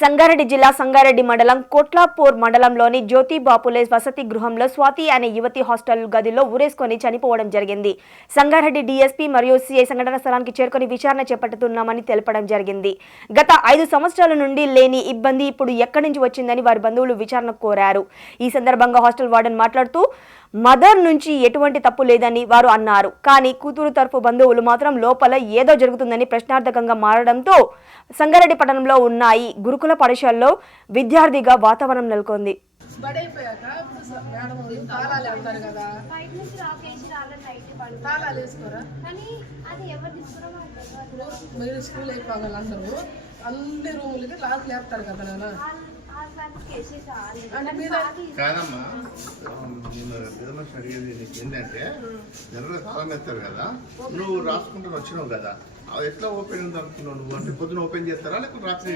సంగారెడ్డి జిల్లా సంగారెడ్డి మండలం కోట్లాపూర్ మండలంలోని జ్యోతి బాపులే వసతి గృహంలో స్వాతి అనే యువతి హాస్టల్ గదిలో ఊరేసుకొని చనిపోవడం జరిగింది. సంగారెడ్డి డీఎస్పీ మరియు సిఐ సంఘటన స్థలానికి చేరుకొని విచారణ చేపట్టుతున్నామని తెలపడం జరిగింది. గత ఐదు సంవత్సరాల నుండి లేని ఇబ్బంది ఇప్పుడు ఎక్కడి నుంచి వచ్చిందని వారి బంధువులు విచారణ కోరారు. ఈ సందర్భంగా హాస్టల్ వార్డెన్ మాట్లాడుతూ మదర్ నుంచి ఎటువంటి తప్పు లేదని వారు అన్నారు. కానీ కూతురు తరపు బంధువులు మాత్రం లోపల ఏదో జరుగుతుందని ప్రశ్నార్థకంగా మారడంతో సంగారెడ్డి పట్టణంలో ఉన్నాయి. గురుకుల పాఠశాలలో విద్యార్థిగా వాతావరణం నెలకొంది. బడైపోయాక మేడం తాళాలు అంటారు కదా. బయట నుంచి రాకేసి రాళ్ళని నైట్ పడుకో తాళాలు వేసుకోరా? కానీ అది ఎవరు తీసుకురా మనకు తెలియదు మీరు స్కూల్ అయిపోగల అందరూ. అన్ని రూములకి లాక్ లేపుతారు కదా నాన్న. కాదమ్మా అడిగేది నీకు ఏంటంటే జనరల్ తాళం ఎత్తారు కదా నువ్వు రాసుకుంటూ వచ్చినావు కదా అది ఎట్లా ఓపెన్ ఉంది అనుకున్నావు నువ్వు? అంటే పొద్దున ఓపెన్ చేస్తారా లేకపోతే రాత్రి?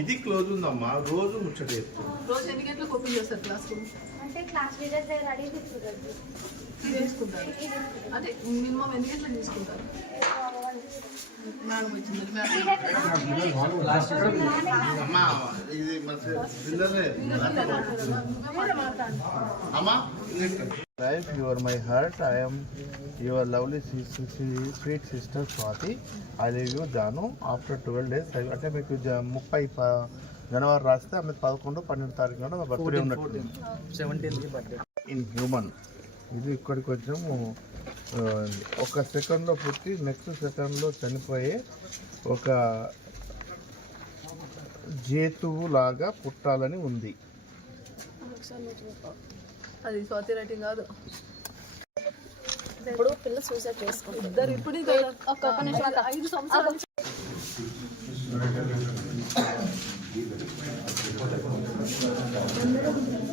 ఇది క్లోజ్ ఉందమ్మా రోజు ముచ్చట చెప్తాను రోజు ఎన్ని గంటలకు ఓపెన్ చేస్తారు క్లాస్ రూమ్? అంటే క్లాస్ లీడర్ దగ్గర అడిగి తీసుకుంటారు. తీసుకుంటారు. అంటే మినిమం ఎన్ని గంటలకు తీసుకుంటారు? Life your my heart I'm your lovely sweet sister Swathi I live you Janu after twelve days అంటే మీకు ముప్పై జనవరి రాస్తే ఆమె పదకొండు పన్నెండు తారీఖు బర్త్డే ఉన్నట్టు ఇన్ హ్యూమన్ ఇది ఇక్కడికి వచ్చాము. ఒక సెకండ్లో పుట్టి నెక్స్ట్ సెకండ్లో చనిపోయే ఒక జేతువు లాగా పుట్టాలని ఉంది. అది స్వాతి రైటింగ్ కాదు. ఇప్పుడు పిల్ల సూసైడ్ చేసుకుంటుంది. ఇద్దరు ఇప్పుడు ఒక్క నిమిషం. ఐదు సంవత్సరాలు.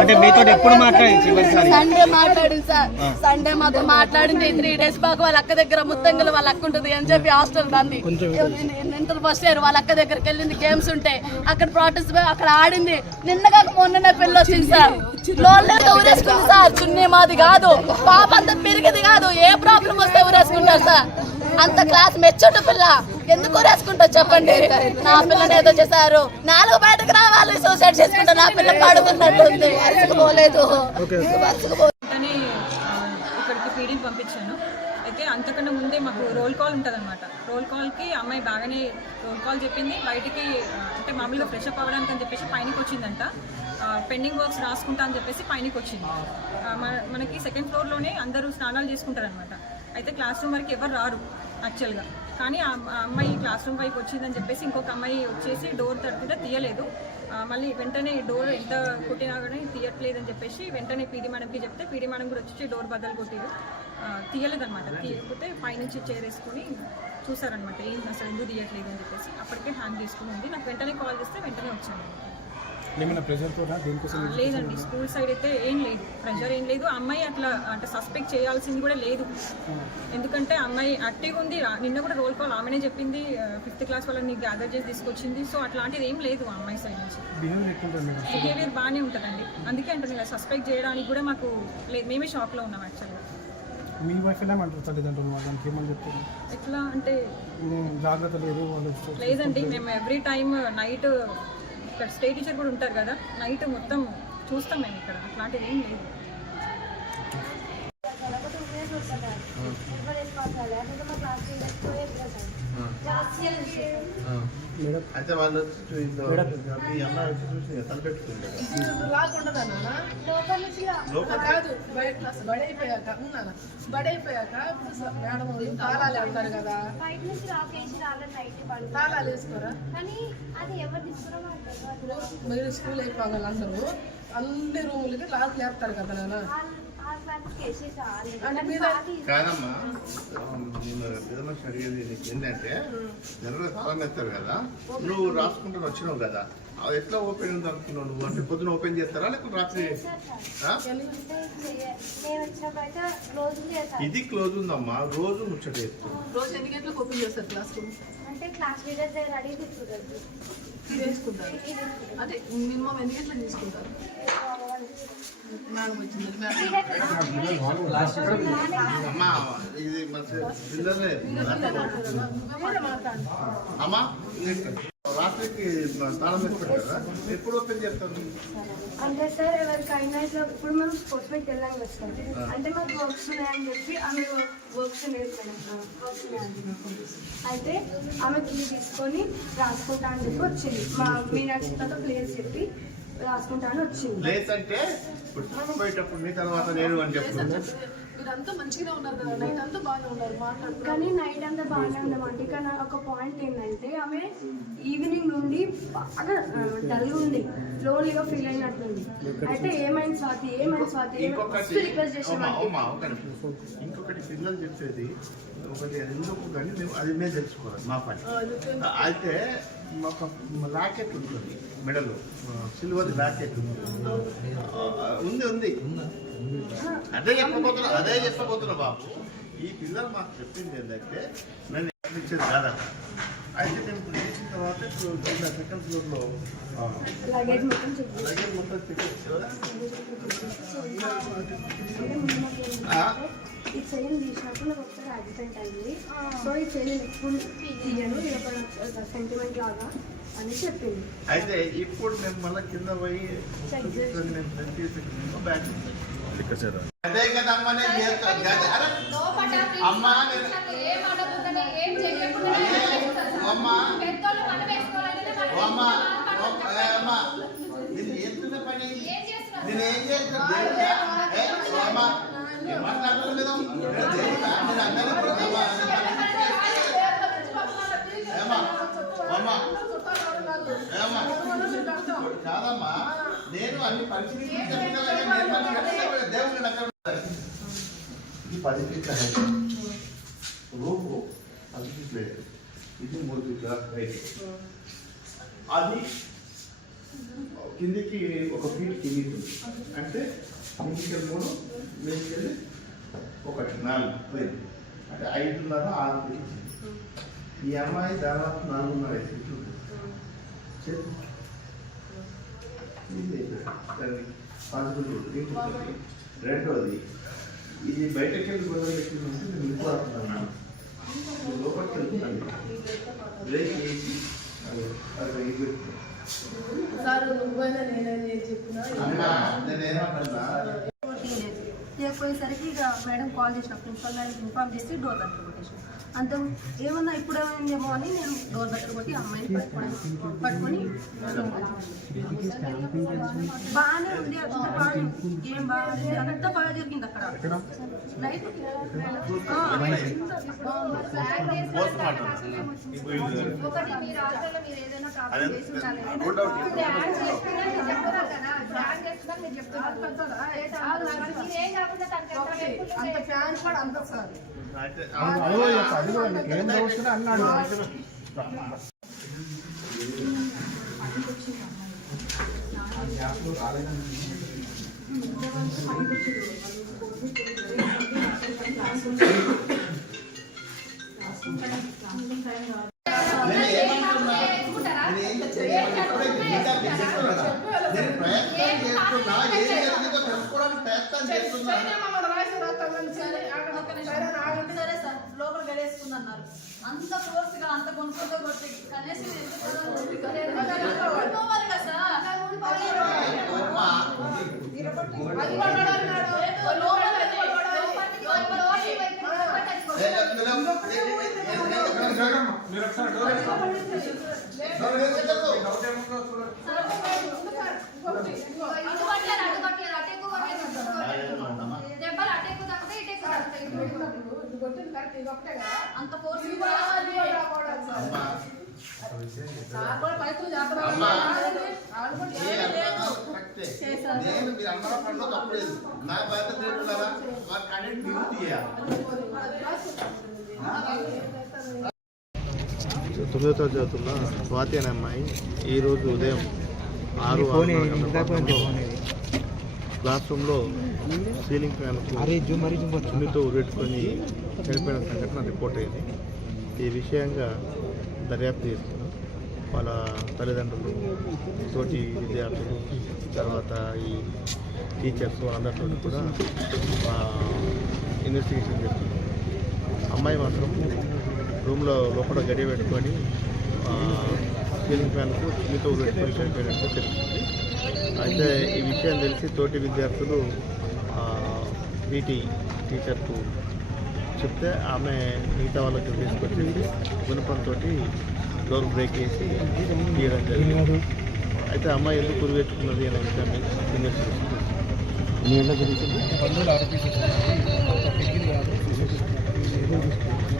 అంటే మీతో ఎప్పుడు సండే మాట్లాడింది సార్. సండే మాతో మాట్లాడింది త్రీ డేస్ బాగా వాళ్ళ అక్క దగ్గర ముత్తంగిలు వాళ్ళ అక్క ఉంటుంది అని చెప్పి హాస్టల్ దాన్ని ఇంటర్ ఫస్ట్ ఇయర్ వాళ్ళ అక్క దగ్గరికి వెళ్ళింది గేమ్స్ ఉంటే అక్కడ ప్రాక్టీస్ అక్కడ ఆడింది. నిన్న కాక మొన్ననే పెళ్ళి వచ్చింది సార్. లోన్లతో ఊరేసుకుంది సార్. చున్నీ మాది కాదు. పాప అంత పెరిగింది కాదు. ఏ ప్రాబ్లం వస్తే ఊరేసుకుంటారు సార్. అంత క్లాస్ మెచ్చుంటు పిల్ల. ఎందుకు ఊరేసుకుంటారు చెప్పండి. నా పిల్లని ఏదో చేశారు. నాలుగు బయటకు రావాలి సూసైడ్ చేసుకుంటా. నా పిల్ల పడుకున్నట్టుంది. ఆ, ఇక్కడికి పీడీని పంపించాను. అయితే అంతకన్నా ముందే మాకు రోల్ కాల్ ఉంటుంది అనమాట రోల్ కాల్కి అమ్మాయి బాగానే రోల్ కాల్ చెప్పింది. బయటికి అంటే మామూలుగా ఫ్రెష్ అప్ అవ్వడానికి అని చెప్పేసి పైనకి వచ్చిందంట. పెండింగ్ వర్క్స్ రాసుకుంటా అని చెప్పేసి పైనకి వచ్చింది. మనకి సెకండ్ ఫ్లోర్లోనే అందరూ స్నానాలు చేసుకుంటారు అనమాట అయితే క్లాస్ రూమ్ వరకు ఎవరు రారు. యాక్చువల్గా. కానీ ఆ అమ్మాయి క్లాస్ రూమ్ వైపు వచ్చిందని చెప్పేసి ఇంకొక అమ్మాయి వచ్చేసి డోర్ తడుతుంటే తీయలేదు. మళ్ళీ వెంటనే డోర్ ఎంత కొట్టినా కానీ తీయట్లేదని చెప్పేసి వెంటనే పీడి మేడంకి చెప్తే పీడి మేడం కూడా వచ్చి డోర్ బద్దలు కొట్టిరు. తీయలేదన్నమాట. తీయకపోతే పైనుంచి చేరేసుకుని చూసారనమాట ఏం అసలు ఎందుకు తీయట్లేదు అని చెప్పేసి. అప్పటికే హ్యాంగ్ తీసుకుని ఉంది. నాకు వెంటనే కాల్ చేస్తే వెంటనే వచ్చాను. లేదండి. స్కూల్ సైడ్ అయితే ఏం లేదు. ప్రెషర్ ఏం లేదు. అమ్మాయి అట్లా అంటే సస్పెక్ట్ చేయాల్సింది కూడా లేదు. ఎందుకంటే అమ్మాయి యాక్టివ్గా ఉంది. నిన్న కూడా రోల్ కాల్ ఆమెనే చెప్పింది. ఫిఫ్త్ క్లాస్ వాళ్ళని గ్యాదర్ చేసి తీసుకొచ్చింది. సో అట్లాంటిది ఏం లేదు అమ్మాయి సైడ్ నుంచి. బిహేవియర్ బాగానే ఉంటుందండి. అందుకే అంటే సస్పెక్ట్ చేయడానికి కూడా మాకు లేదు. మేమే షాక్లో ఉన్నాం యాక్చువల్గా మీ వైఫ్ ఎలా అంటారు? తల్లిదండ్రులు దానికి ఏమని చెప్తారు? ఎట్లా అంటే జాగ్రత్త లేదు లేదండి. మేము ఎవ్రీ టైం నైట్ ఇక్కడ స్టే టీచర్ కూడా ఉంటారు కదా నైట్ మొత్తం చూస్తాం మేము ఇక్కడ. అట్లాంటిది ఏం లేదు. క్లాస్ అయితే వాళ్ళు వచ్చి మీ వచ్చి చూసి లోపల కాదు. బయట బడైపోయాక ఉన్నానా? బడైపోయాక మేడం తాళాలు అంటారు కదా. బయట నుంచి తాళాలు వేసుకోరా? కానీ అది ఎవరు తీసుకురా మనకు తెలియదు మీరు స్కూల్ అయిపోగల అందరూ అన్ని రూములకి లాక్ లేపుతారు కదా నాన్న. కాదమ్మా. పెద్దమనిషి అడిగేది నీకు ఏంటంటే జనరల్ తాళం ఎత్తారు కదా. నువ్వు రాసుకుంటూ వచ్చినావు కదా. అది ఎట్లా ఓపెన్ ఉంది అనుకున్నావు నువ్వు? అంటే పొద్దున ఓపెన్ చేస్తారా లేకపోతే రాత్రి ఇది క్లోజ్ ఉందమ్మా. రోజు ముచ్చట రోజు ఎన్ని గంటలకు ఓపెన్ చేస్తారు క్లాస్ రూమ్ అంటే క్లాస్ లీడర్ దగ్గర అడిగి తీసుకుంటారు. ఇది వేసుకుంటారు అంటే మినిమం ఎన్ని గంటలకు తీసుకుంటారు? అమ్మా ఇది మన పిల్లలే. మీరే మాట్లాడండి అమ్మా ఇది రాత్రికి వేసి పెట్టారా ఎప్పుడు ఓపెన్ చేస్తాను అంటే సార్ ఎవరికైనా ఇట్లా ఇప్పుడు మేము స్పోర్ట్స్ మీట్కి వెళ్ళాం కదా సార్. అంటే మాకు వర్క్స్ ఉన్నాయని చెప్పి ఆమె వర్క్స్ లేదు మేడం. వర్క్స్ ఉన్నాయని అయితే ఆమె కీ తీసుకొని రాసుకుంటా అని చెప్పి వచ్చింది. మా మీనాక్షితో ప్లేస్ చెప్పి రాసుకుంటా అని వచ్చింది. ప్లేస్ అంటే ఇప్పుడు స్నానం పోయేటప్పుడు నీ తర్వాత నేను అని చెప్పు మీరంతా మంచిగానే ఉన్నారు కదా నైట్ అంతా బాగానే ఉన్నారు మాట్లాడుతున్నారు కానీ నైట్ అంతా బాగానే ఉండమండి కానీ ఒక పాయింట్ ఏంటంటే ఈవినింగ్ నుండి బాగా డల్ ఉంది లోన్లీగా ఫీల్ అయినట్టుంది. అయితే ఏమైంది స్వాతి? ఏమైంది స్వాతి? ఇంకొకటి రిక్వెస్ట్. ఇంకొకటి పిల్లలు చెప్పేది ఒకటి అది ఎందుకు కానీ మేము అది మేము తెలుసుకోవాలి మా పని. అయితే మాకు లాకెట్ ఉంటుంది మెడలో. సిల్వర్ లాకెట్ ఉంది. ఉంది అదే చెప్పబోతున్నా అదే చెప్పబోతున్నా బాబు. ఈ పిల్లలు మాకు చెప్పింది ఏంటంటే నేను ఇచ్చేది కాదా అయితే నేను ఇప్పుడు చేసిన తర్వాత ఇప్పుడు కింద సెకండ్ ఫ్లోర్లో లగేజ్ మొత్తం ఈ చైన్ తీసినప్పుడు నాకు ఒకసారి యాక్సిడెంట్ అయింది. సో ఈ చైన్ ఎప్పుడు తీయను. ఇది ఒక సెంటిమెంట్ లాగా అని చెప్పింది. అయితే ఇప్పుడు మేము మళ్ళీ కింద పోయి అదే కదమ్మా నేను అమ్మా నేను అమ్మా ఓ అమ్మా ఓ, ఏ అమ్మా నేను చేస్తున్న పని నేను ఏం చేస్తున్నా మాట్లాడుతున్నా లేదా? నేను ఏమ్మా? కాదమ్మా నేను అన్ని పరిశీలించి. దేవుడు అక్కడ ఇది పది రూపు ఫీట్ల హైట్ ఇది మూడు ఫీట్ల హైట్ అది కిందికి ఒక ఫీట్ కిందికి ఉంది అంటే కిందికి మూడు మీదకి వెళ్ళి ఒకటి నాలుగు అంటే ఐదున్నర ఆరు ఫీట్ ఈ అమ్మాయి దాదాపు నాలుగున్నర ఐదు ఫీట్లు దీంట్లో రెండోది ఇది బయటకు వెళ్ళి గొడవ పెట్టిందంటే నేను వెళ్ళిపోతున్నాను లోపలికి వెళ్తున్నాను బ్రేక్ వేసి అది అది ఇది పెట్టుకో. సార్ నువ్వైనా నేనైనా చెప్పినా? లేకపోయేసరికి ఇక మేడం కాల్ చేసిన ప్రిన్సిపల్ మేడం ఇన్ఫార్మ్ చేసి డోర్ దగ్గర కొట్టేసిన అంత ఏమన్నా ఇప్పుడు ఏమైందేమో అని నేను డోర్ దగ్గర కొట్టి అమ్మాయిని పట్టుకోవడం పట్టుకొని బాగానే ఉంది అంత బాగా ఏం బాగుంది అంతా బాగా జరిగింది అక్కడ. నైట్ ఒకటి మీరు మీరు ఏదైనా ప్రాబ్లం చేసి ఉండాలి అంత ఫ్యాన్ కూడా అంత సార్ అయితే ఏం అన్నాడు. నేను ప్రయత్నం చేస్తున్నా. ఏం జరిగిందో తెలుసుకోవడానికి ప్రయత్నం చేస్తున్నా. సరే సార్ లోపల గడేసుకుంది అన్నారు అంత ఫోర్స్గా అంత కొనుక్కుంటూ కొట్టి కనీసం మీరు ఒకసారి డోర్ వేసుకోండి. డోర్ వేసేటప్పుడు. తగ్గుతాయి అంత ఫోర్స్ అమ్మా, సార్ కూడా పైపులు జాగ్రత్త అమ్మా. ఏ అర్థం కరెక్టే. నేను మీ మీరు అందరూ పనులు తప్పలేదు నా బాధ్యత వాటిని అన్నిటి మ్యూట్ చేయాలి తొమ్మిదో తరగతి చదువుతున్న స్వాతి అనే అమ్మాయి ఈరోజు ఉదయం ఆరు క్లాస్ రూమ్లో సీలింగ్ ఫ్యాన్కు చున్నితో ఉరెట్టుకొని చనిపోయిన సంఘటన రిపోర్ట్ అయింది. ఈ విషయంగా దర్యాప్తు చేస్తున్నాం. వాళ్ళ తల్లిదండ్రులు తోటి విద్యార్థులు తర్వాత ఈ టీచర్స్ అందరితో కూడా ఇన్వెస్టిగేషన్ చేస్తున్నాం. అమ్మాయి మాత్రం రూమ్లో లోపల గడియ పెట్టుకొని సీలింగ్ ఫ్యాన్కు చున్నితో పెట్టుకొని చనిపోయినట్టు తెలుస్తుంది. అయితే ఈ విషయం తెలిసి తోటి విద్యార్థులు ఆ, టీచర్కు చెప్తే ఆమె మిగతా వాళ్ళకి తీసుకొచ్చేసి గుణపంతో డోర్ బ్రేక్ చేసి తీయడం జరిగింది. అయితే అమ్మాయి ఎందుకు కురిపెట్టుకున్నది అనే విషయాన్ని ఇన్వెస్టిగేషన్ బంధువులు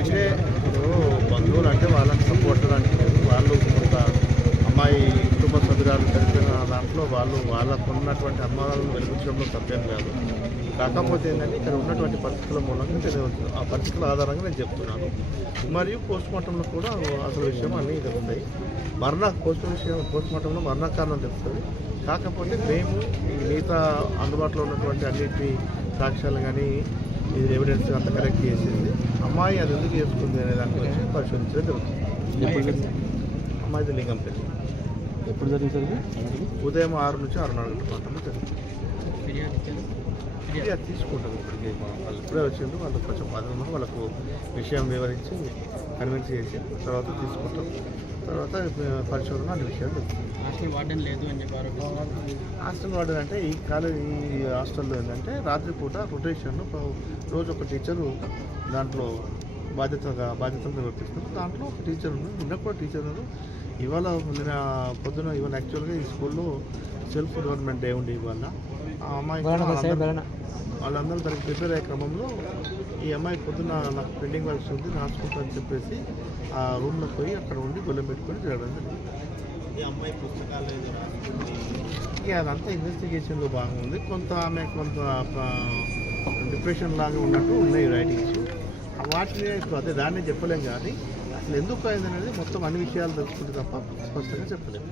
అంటే ఇప్పుడు బంధువులు అంటే వాళ్ళకి సపోర్ట్ అంటే వాళ్ళు కొంత అమ్మాయి కుటుంబ సభ్యురాలు చనిపోయిన దాంట్లో వాళ్ళు వాళ్ళకు ఉన్నటువంటి అమ్మాయిలను వెలిగించడంలో తప్పేం కాదు కాకపోతే ఏంటంటే ఇక్కడ ఉన్నటువంటి పరిస్థితుల మూలంగా తెలియవచ్చు. ఆ పరిస్థితుల ఆధారంగా నేను చెప్తున్నాను. మరియు పోస్ట్ మార్టంలో కూడా అసలు విషయం అన్నీ తెలుస్తాయి మరణ పోస్ట్ విషయం పోస్ట్ మార్టంలో మరణ కారణం తెలుస్తుంది. కాకపోతే మేము ఈ మిగతా అందుబాటులో ఉన్నటువంటి అన్నిటి సాక్ష్యాలు కానీ ఇది ఎవిడెన్స్ అంత కరెక్ట్ చేసింది అమ్మాయి అది ఎందుకు చేసుకుంది అనే దాని గురించి పరిశోధించడం జరుగుతుంది. అమ్మాయిది లింగం పెళ్ళి ఎప్పుడు జరిగింది ఉదయం ఆరు నుంచి ఆరున్నర గంటల ప్రాంతంలో జరుగుతుంది ఫిర్యాదు తీసుకుంటాం ఇప్పటికి. మా వాళ్ళు ఇప్పుడే వచ్చిండ్రు. వాళ్ళు కొంచెం బాధ ఉన్నారు వాళ్ళకు విషయం వివరించి కన్విన్స్ చేసి తర్వాత తీసుకుంటాం. తర్వాత పరిశోధన అన్ని విషయాలు తెలుస్తుంది హాస్టల్ వార్డెన్ లేదు అని చెప్పి ఆరోపిస్తున్నారు. హాస్టల్ వార్డెన్ అంటే ఈ కాలేజ్ ఈ హాస్టల్లో ఏంటంటే రాత్రిపూట రొటేషన్ రోజు ఒక టీచరు దాంట్లో బాధ్యతగా బాధ్యతలు నిర్వర్తిస్తారు దాంట్లో ఒక టీచర్ ఉంది నిన్న కూడా టీచర్ ఉన్నారు ఇవాళ నిన్న పొద్దున ఇవాళ యాక్చువల్గా ఈ స్కూల్లో సెల్ఫ్ గవర్నమెంట్ డే ఉండి ఇవాళ. ఆ అమ్మాయి వాళ్ళందరూ దానికి ప్రిపేర్ అయ్యే క్రమంలో ఈ అమ్మాయి పొద్దున నాకు పెండింగ్ వర్క్స్ ఉంది రాసుకుంటా అని చెప్పేసి ఆ రూమ్లో పోయి అక్కడ ఉండి గొల్లెం పెట్టుకొని తిరగడం జరిగింది. అదంతా ఇన్వెస్టిగేషన్లో బాగుంది. కొంత ఆమె కొంత డిప్రెషన్ లాగా ఉన్నట్టు ఉన్నాయి రైటింగ్స్ వాటిని ఇప్పుడు అదే దాన్ని చెప్పలేం కానీ అసలు ఎందుకు అయింది అనేది మొత్తం అన్ని విషయాలు తెలుసుకుంటే తప్ప స్పష్టంగా చెప్పలేము.